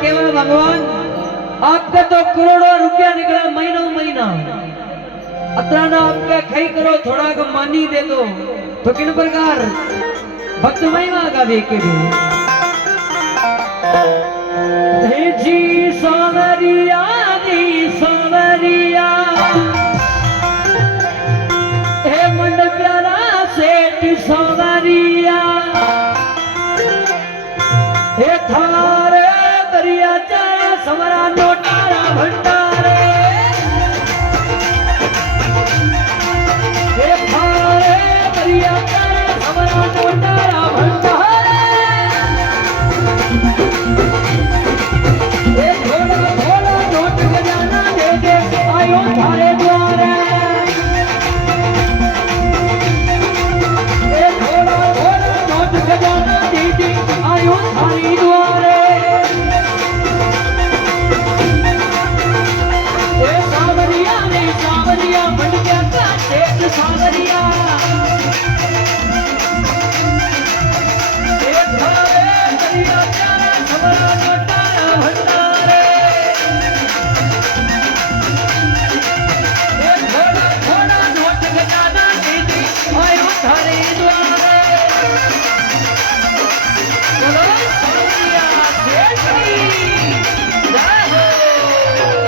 केवल भगवान आपका तो करोड़ों रुपया निकला महीनों महीना अतरा ना आपके खाई करो थोड़ा को मानी दे दो तो किन प्रकार भक्त महिमा का देखे भी जी सावरिया दी सावरिया हे मंड प्यारा सेठ सावरिया हे थारे दरिया चा समरा नोटारा भंडारे हे थारे दरिया चा समरा नोटारा भंडारे हे थोड़ा थोड़ा नोट खजाना दे दे आयो थारे द्वारे हे थोड़ा थोड़ा नोट खजाना दे दे आयो थारी द्वारे